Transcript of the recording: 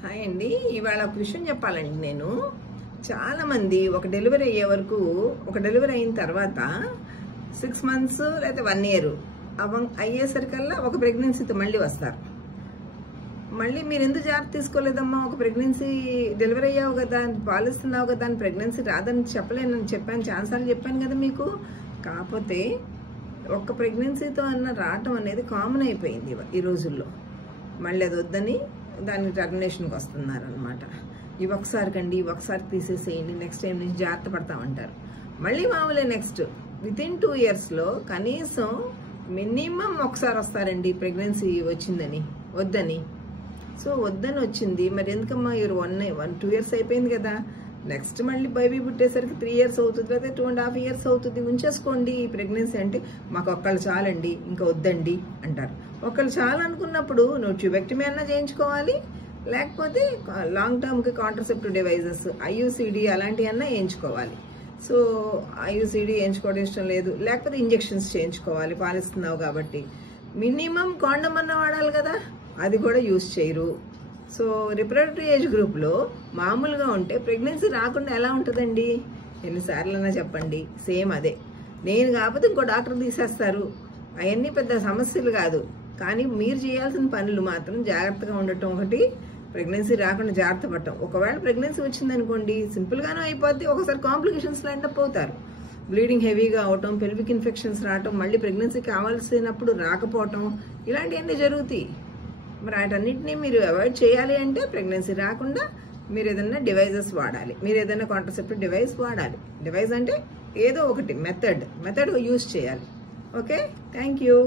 Hi అండి. ఇవాళ ఒక విషయం చెప్పాలండి. నేను చాలా మంది ఒక డెలివరీ అయ్యే వరకు, ఒక డెలివరీ అయిన తర్వాత 6 months లేదా 1 year అయ్యేసరికల్లా ఒక ప్రెగ్నెన్సీతో మళ్ళీ వస్తారు. మళ్ళీ మీరు ఎందుకు జాగ్రత్త తీసుకోలేదమ్మా, ఒక ప్రెగ్నెన్సీ డెలివరీ అయ్యావు కదా, పాలిస్తున్నావు కదా అని ప్రెగ్నెన్సీ రాదని చెప్పలేనని చెప్పాను, ఛాన్సార్లు చెప్పాను కదా మీకు. కాకపోతే ఒక్క ప్రెగ్నెన్సీతో అన్న రావటం అనేది కామన్ అయిపోయింది ఈ రోజుల్లో. మళ్ళీ అది వద్దని దానికి టర్మినేషన్కి వస్తున్నారనమాట. ఇవి ఒకసారి కండి, ఒకసారి తీసేసేయండి, నెక్స్ట్ టైం నుంచి జాగ్రత్త పడతామంటారు. మళ్ళీ మామూలే నెక్స్ట్ వితిన్ 2 yearsలో కనీసం మినిమం ఒకసారి వస్తారండి ప్రెగ్నెన్సీ వచ్చిందని, వద్దని. సో వద్దని వచ్చింది, మరి ఎందుకమ్మా 2 years అయిపోయింది కదా, నెక్స్ట్ మళ్ళీ బేబీ పుట్టేసరికి 3 years అవుతుంది, లేదా 2.5 years అవుతుంది, ఉంచేసుకోండి ఈ ప్రెగ్నెన్సీ అంటే. మాకు ఒక్కళ్ళు చాలండి, ఇంకా వద్దండి అంటారు. ఒకళ్ళు చాలు అనుకున్నప్పుడు నువ్వు ట్యూబెక్టమీ అన్నా చేయించుకోవాలి, లేకపోతే లాంగ్ టర్మ్కి కాంట్రసెప్టివ్ డివైజెస్ IUCD అలాంటివి అన్నా వేయించుకోవాలి. సో IUCD వేయించుకోవడం ఇష్టం లేదు, లేకపోతే ఇంజెక్షన్స్ చేయించుకోవాలి, పాలిస్తున్నావు కాబట్టి. మినిమం కాండమ్ అన్న వాడాలి కదా, అది కూడా యూజ్ చేయరు. సో రిప్రొడక్టివ్ ఏజ్ గ్రూప్లో మామూలుగా ఉంటే ప్రెగ్నెన్సీ రాకుండా ఎలా ఉంటుందండి? ఎన్నిసార్లన్నా చెప్పండి, సేమ్ అదే. నేను కాకపోతే ఇంకో డాక్టర్ తీసేస్తారు. అవన్నీ పెద్ద సమస్యలు కాదు, కానీ మీరు చేయాల్సిన పనులు మాత్రం జాగ్రత్తగా ఉండటం ఒకటి, ప్రెగ్నెన్సీ రాకుండా జాగ్రత్త పడటం. ఒకవేళ ప్రెగ్నెన్సీ వచ్చిందనుకోండి, సింపుల్గానే అయిపోద్ది, ఒకసారి కాంప్లికేషన్స్ లైండప్ అవుతారు. బ్లీడింగ్ హెవీగా అవటం, పెల్విక్ ఇన్ఫెక్షన్స్ రావటం, మళ్ళీ ప్రెగ్నెన్సీ కావాల్సినప్పుడు రాకపోవటం, ఇలాంటివన్నీ జరుగుతాయి. మరి వాటన్నిటినీ మీరు అవాయిడ్ చేయాలి అంటే ప్రెగ్నెన్సీ రాకుండా మీరు ఏదైనా డివైజెస్ వాడాలి, మీరు ఏదైనా కాంట్రసెప్టివ్ డివైస్ వాడాలి. డివైస్ అంటే ఏదో ఒకటి మెథడ్ యూజ్ చేయాలి. Okay, thank you.